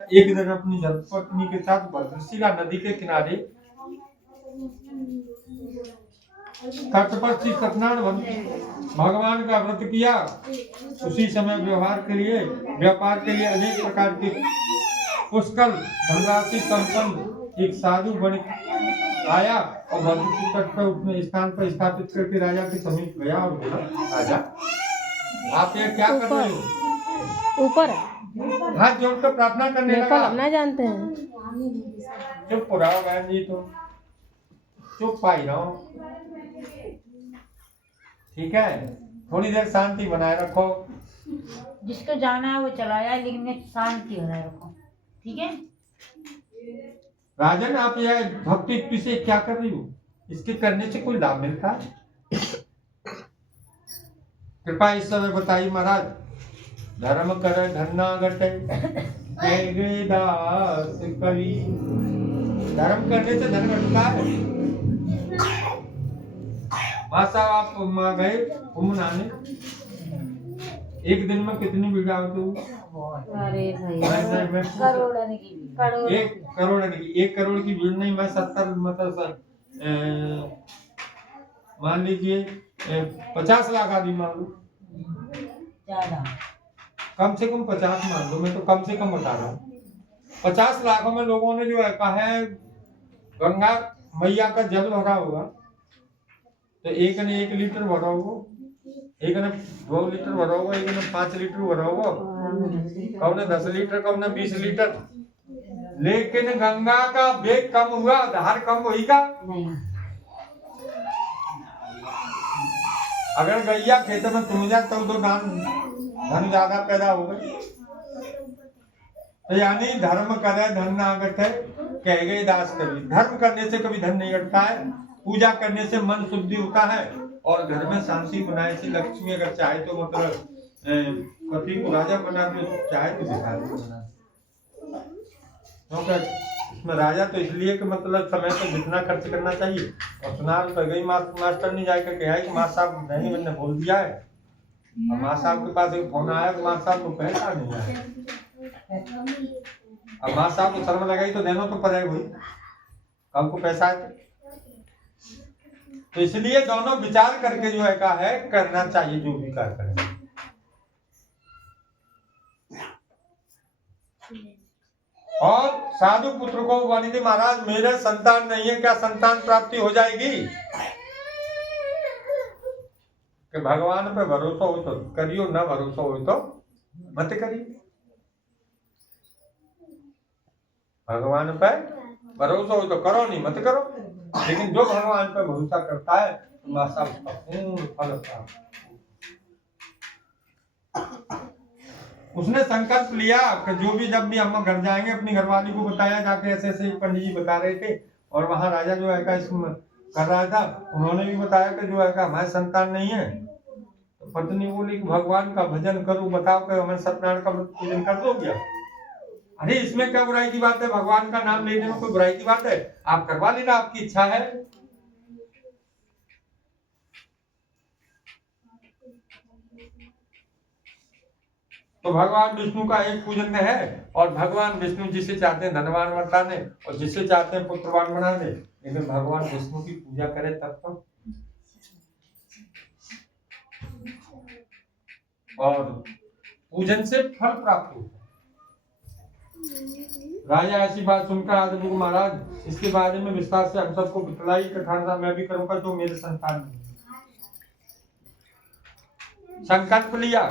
एक दिन अपनी धर्मपत्नी के साथ भद्रशिला नदी के किनारे तट पर श्री सत्यनारायण भगवान का व्रत किया। उसी समय व्यापार के लिए अनेक प्रकार के पुष्कल धनराशि संपन्न एक साधु बन आया और भद्रशी तट पर उसने स्थान पर स्थापित करके राजा के समीप गया और बोला, राजा आप ये क्या कर रहे हो? ऊपर हाथ जोड़कर प्रार्थना करने लगा। हम ना जानते हैं। चुप रहो बहन जी, तो चुप पाई रहो, ठीक है? थोड़ी देर शांति बनाए रखो। जिसको जाना है वो चला जाए, लेकिन शांति बनाए रखो, ठीक है? राजन, आप यह भक्ति से क्या कर रही हो? इसके करने से कोई लाभ मिलता है? कृपया इस समय बताइए महाराज। धर्म कर धन्ना घटे दास कवि। धर्म करने से धन घटता है। मासा आप गए कुंभ नहाने, एक दिन में कितनी बीघा होती है? अरे भाई, एक करोड़ की भीड़ नहीं, मैं 70 मतलब मान लीजिए 50 लाख आदमी मान लो, ज्यादा कम से कम 50 मान लो, मैं तो कम से कम बता रहा हूँ। 50 लाखों में लोगों ने जो है कहा है गंगा मैया का जल भरा होगा, तो एक ने 1 लीटर भरा होगा, एक ने 2 लीटर भरा होगा, एक ने 5 लीटर भरा होगा, कौन ने 10 लीटर, कौन ने 20 लीटर। लेकिन गंगा का वेग कम हुआ, धार कम हुई का नहीं। अगर गैया खेत में तुम जा तो धन ज्यादा पैदा हो गए। तो यानी धर्म करे धन ना घटे, कह गए दास कवि। धर्म करने से कभी धन नहीं घटता है, पूजा करने से मन शुद्धि होता है और घर में शांति बनाए से लक्ष्मी अगर चाहे तो मतलब पति को राजा बना दे, चाहे तो भिखारी बना दे। इसमें राजा तो इसलिए कि मतलब समय पर जितना खर्च करना चाहिए। और सुनार कर गई मास्टर नहीं जाकर कहा कि माँ साहब नहीं, मैंने बोल दिया है। और माँ साहब के पास एक फोन आया कि माँ साहब को पैसा नहीं आया। अब माँ साहब को शर्म लगाई तो देना तो पड़ेगा भाई, कल को पैसा है। तो इसलिए दोनों विचार करके जो है कहा है करना चाहिए जो भी कार्य करें। और साधु पुत्र को वाणी महाराज मेरे संतान नहीं है, क्या संतान प्राप्ति हो जाएगी? कि भगवान पे भरोसा हो तो करियो, ना भरोसा हो तो मत करिए। भगवान पे भरोसा हो तो करो, नहीं मत करो। लेकिन जो भगवान पे भरोसा करता है मासा उसका पूर्ण फल प्राप्त। उसने संकल्प लिया कि जो भी जब भी हम घर जाएंगे अपनी घरवाली को बताया जाके ऐसे ऐसे पंडित जी बता रहे थे। और वहां राजा जो है का कर रहा था, उन्होंने भी बताया कि जो है का हमारे संतान नहीं है। तो पत्नी बोली कि भगवान का भजन करूं, बताओ कि हमें सत्यनारायण का पूजन कर दो क्या? अरे इसमें क्या बुराई की बात है? भगवान का नाम लेने में कोई बुराई की बात है? आप करवा लेना, आपकी इच्छा है। तो भगवान विष्णु का एक पूजन है और भगवान विष्णु जिसे चाहते हैं धनवान बनाने और जिसे चाहते हैं पुत्रवान बनाने। लेकिन भगवान विष्णु की पूजा करे तब तो। और पूजन से फल प्राप्त होता है। राजा ऐसी बात सुनकर आदमी को महाराज इसके बारे में विस्तार से हम सबको बतलाई, कथा मैं भी करूंगा जो मेरे संतान में। संकल्प लिया